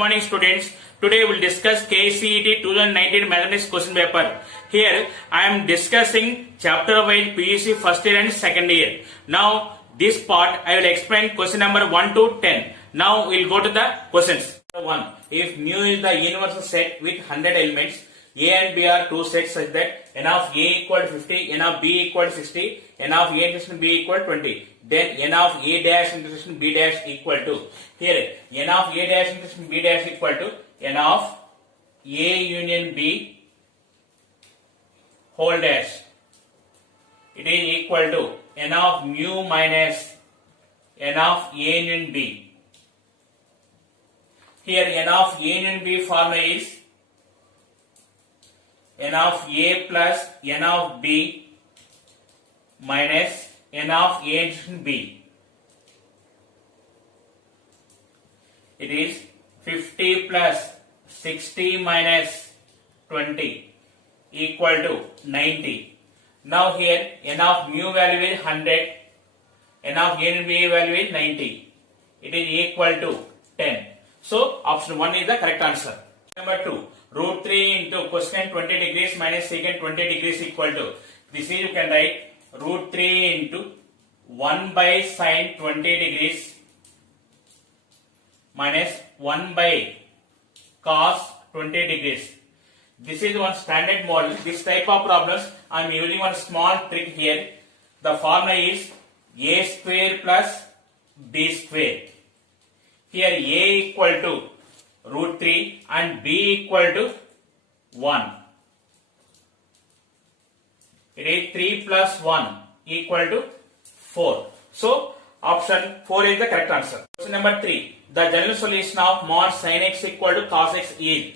morning students. Today we will discuss KCET 2019 Mathematics question paper. Here I am discussing chapter wise PUC first year and second year. Now this part I will explain question number 1 to 10. Now we will go to the questions. 1. If mu is the universal set with 100 elements, A and B are two sets such that n of A equal to 50, n of B equal to 60, n of A intersection B equal to 20. Then n of A dash intersection B dash equal to, here n of A dash intersection B dash equal to n of A union B whole dash. It is equal to n of mu minus n of A union B. Here n of A union B formula is n of A plus n of B minus n of A intersection B. It is 50 plus 60 minus 20 equal to 90. Now here n of mu value is 100, n of A and B value is 90. It is equal to 10. So option 1 is the correct answer. Number 2. Root 3 into cosecant 20 degrees minus secant 20 degrees equal to, this is you can write root 3 into 1 by sine 20 degrees minus 1 by cos 20 degrees. This is one standard model. This type of problems I am using one small trick here. The formula is A square plus B square. Here A equal to root 3 and B equal to 1. It is 3 plus 1 equal to 4. So option 4 is the correct answer. Question number 3. The general solution of mod sin x equal to cos x is.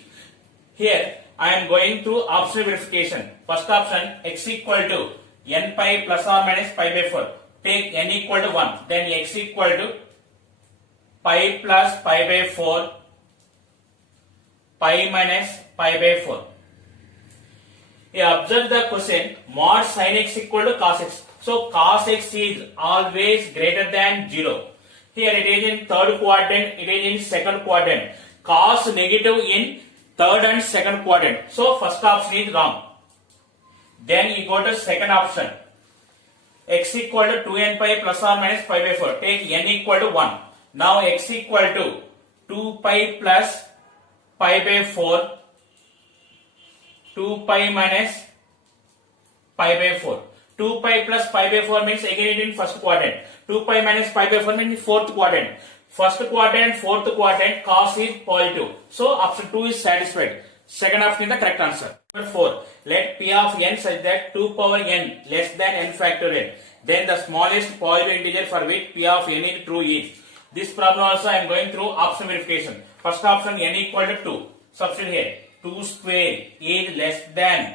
Here I am going through optional verification. First option, x equal to n pi plus or minus pi by 4. Take n equal to 1. Then x equal to pi plus pi by 4, pi minus pi by 4. Here observe the question, mod sin x equal to cos x. So cos x is always greater than 0. Here it is in third quadrant, it is in second quadrant. Cos negative in third and second quadrant. So first option is wrong. Then you go to second option. X equal to 2n pi plus or minus pi by 4. Take n equal to 1. Now x equal to 2 pi plus pi by 4, 2 pi minus pi by 4. 2 pi plus pi by 4 means again it in first quadrant. 2 pi minus pi by 4 means fourth quadrant. First quadrant, fourth quadrant, cos is positive. So option 2 is satisfied. Second option is the correct answer. Number 4. Let P of n such that 2 power n less than n factorial. Then the smallest positive integer for which P of n is true is. This problem also I am going through option verification. First option n equal to 2. Substitute here. 2 square is less than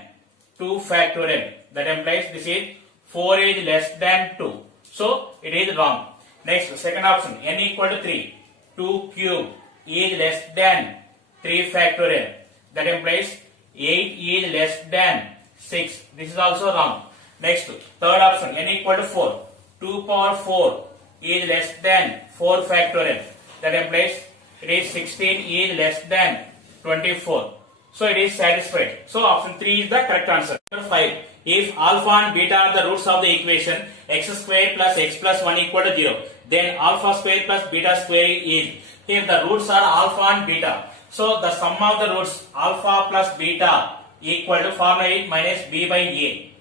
2 factorial. That implies this is 4 is less than 2. So it is wrong. Next, second option, n equal to 3. 2 cube is less than 3 factorial. That implies 8 is less than 6. This is also wrong. Next, third option, n equal to 4. 2 power 4 is less than 4 factorial. That implies it is 16 is less than 24. So it is satisfied. So option 3 is the correct answer. Number 5. If alpha and beta are the roots of the equation x square plus x plus 1 equal to 0, then alpha square plus beta square is. Here the roots are alpha and beta. So the sum of the roots alpha plus beta equal to formula is minus b by a.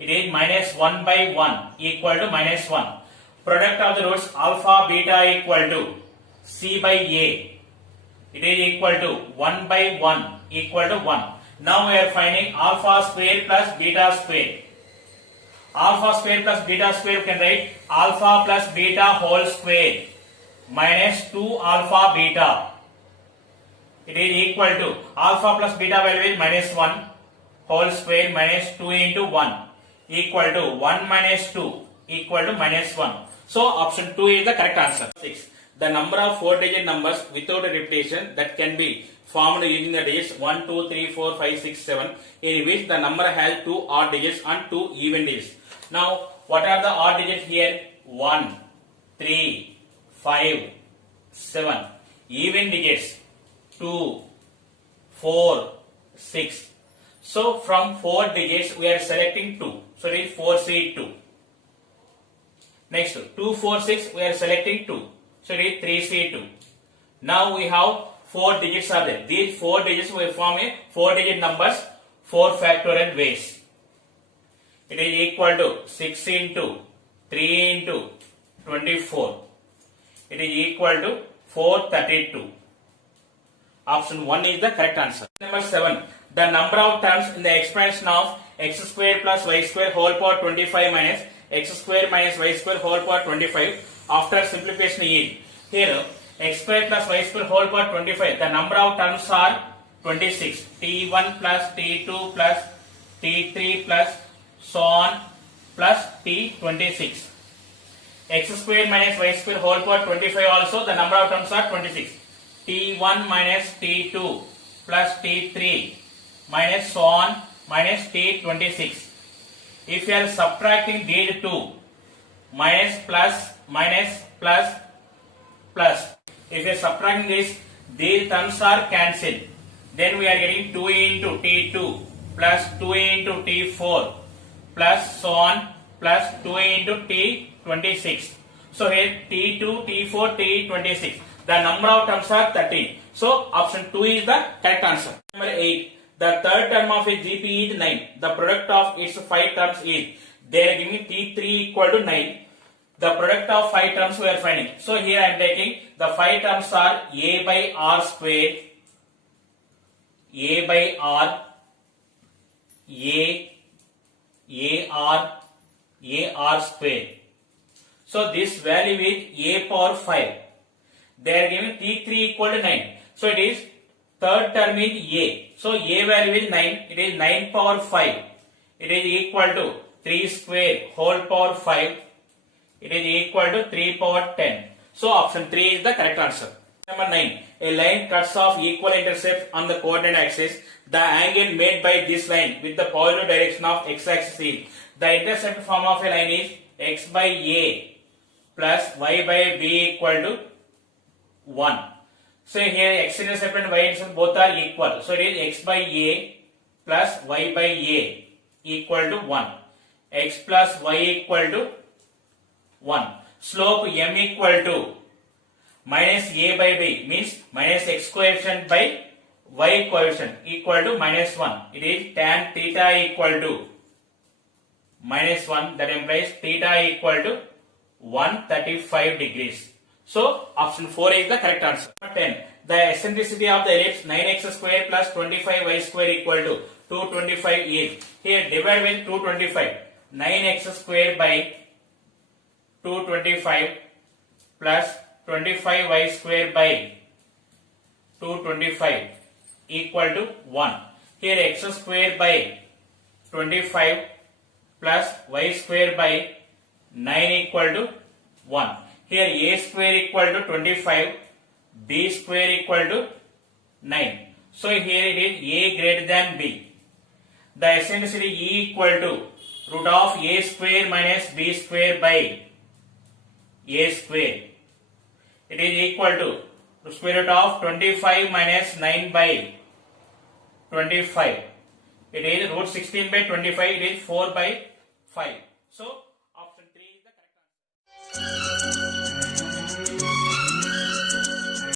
It is minus 1 by 1 equal to minus 1. Product of the roots alpha beta equal to c by a. It is equal to 1 by 1 equal to 1. Now we are finding alpha square plus beta square. Alpha square plus beta square, we can write alpha plus beta whole square minus 2 alpha beta. It is equal to alpha plus beta value is minus 1 whole square minus 2 into 1 equal to 1 minus 2 equal to minus 1. So option 2 is the correct answer. 6. The number of 4-digit numbers without a repetition that can be formed using the digits 1, 2, 3, 4, 5, 6, 7, in which the number has 2 odd digits and 2 even digits. Now, what are the odd digits here? 1, 3, 5, 7. even digits 2, 4, 6. So from 4 digits we are selecting 2. So it is 4C2. Next 2, 4, 6 we are selecting 2. So it is 3C2. Now we have 4 digits are there. These 4 digits will form a 4 digit numbers 4 factorial ways. It is equal to 6 into 3 into 24. It is equal to 432. Option 1 is the correct answer. Number 7. The number of terms in the expansion of x square plus y square whole power 25 minus x square minus y square whole power 25 after simplification is. Here x square plus y square whole power 25. The number of terms are 26. t1 plus t2 plus t3 plus so on plus t26. X square minus y square whole power 25 also the number of terms are 26. t1 minus t2 plus t3 minus so on minus t26. If you are subtracting these two, minus plus minus plus plus. If you are subtracting this, these terms are cancelled. Then we are getting 2 into t2 plus 2 into t4 plus so on plus 2 into t26. So here t2, t4, t26. The number of terms are 13. So option 2 is the correct answer. Number 8. The third term of a GP is 9. The product of its 5 terms is. They are giving t3 equal to 9. The product of 5 terms we are finding. So here I am taking the 5 terms are a by r square, a by r, ar square. So this value is a power 5. They are giving t3 equal to 9. So it is third term is a. So a value is 9. It is 9 power 5. It is equal to 3 square whole power 5. It is equal to 3 power 10. So option 3 is the correct answer. Number 9. A line cuts off equal intercept on the coordinate axis. The angle made by this line with the positive direction of x-axis is. The intercept form of a line is x by a plus y by b equal to 1. So here x-intercept and y-intercept both are equal. So it is x by a plus y by a equal to 1. X plus y equal to 1. Slope m equal to minus a by b means minus x coefficient by y coefficient equal to minus 1. It is tan theta equal to minus 1. That implies theta equal to 135 degrees. So option 4 is the correct answer. Number 10. The eccentricity of the ellipse 9x square plus 25y square equal to 225 is. Here divide with 225. 9x square by 225 plus 25y square by 225 equal to 1. Here x square by 25 plus y square by 9 equal to 1. Here a square equal to 25, b square equal to 9. So here it is a greater than b. The eccentricity E equal to root of a square minus b square by a square. It is equal to square root of 25 minus 9 by 25. It is root 16 by 25. It is 4 by 5. So